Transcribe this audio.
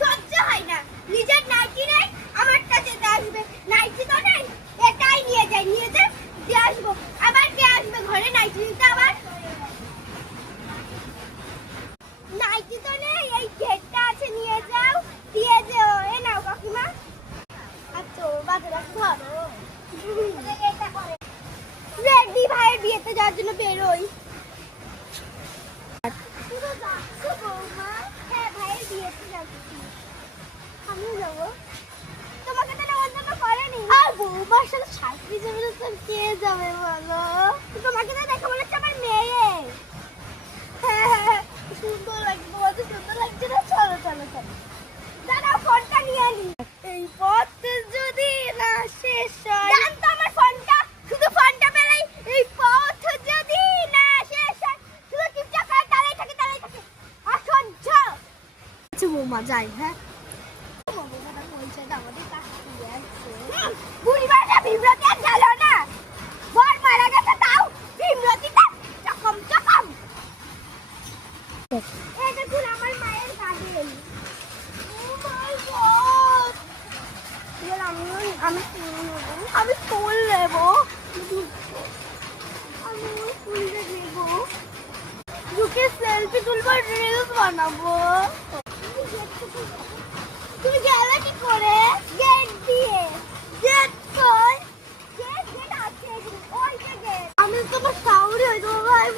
সহ্য হয় না, নিজের নাইটি নেই আমার কাছে আসবে, নাইটি তো নেই এটাই নিয়ে যাই, নিয়ে যাই দিয়ে আসবো, আবার কে আসবে ঘরে নাইটি নিতে? আবার নাইটি তো নেই, এই ঘেরটা আছে নিয়ে যাও, দিয়ে যাও। এ নাও কাকিমা। আচ্ছা বাজারে ধরো রেডি ভাইয়ের বিয়েতে যাওয়ার জন্য বেরোই। হ্যাঁ ভাইয়ের বিয়েতে যাচ্ছি। আমিও যাবো। তোমাকে তো নেমন্তন্ন করেনি। আর বৌমার সাথে সাথী যাবে না, কে যাবে বলো? তোমাকে তো দেখা মনে হচ্ছে আমার মেয়ে। হ্যাঁ হ্যাঁ সুন্দর লাগছে, তোমাকে সুন্দর লাগছে না? চলো চলো চলো, দাঁড়াও ফোনটা নিয়ে নি। এই পথ যদি না শেষ হয়, জানতো আমার ফোনটা, শুধু ফোনটা পেলেই এই পথ যদি না শেষ হয়, শুধু টিপটা করে তালাই থাকে অসহ্য। আচ্ছা বৌমা যাই। হ্যাঁ বৌমাটা বলছে না আমাদের কাছে আছে, বুড়িমাটা বিব্রতি আর গেল না, বর মারা গেছে তাও বিব্রতিটা চকম চকম। এই দেখুন আমার মায়ের গাড়ি। আমি ফুল নেব, আমি ফুল নেব, দুকে সেলফি তুলবো, রিলস বানাবো। তুমি গেলে কি করে? গেট দিয়ে। গেট কই? গেট আছে ওই যে গেট। আমি তোমার সাউরি হই, তোমার ভাই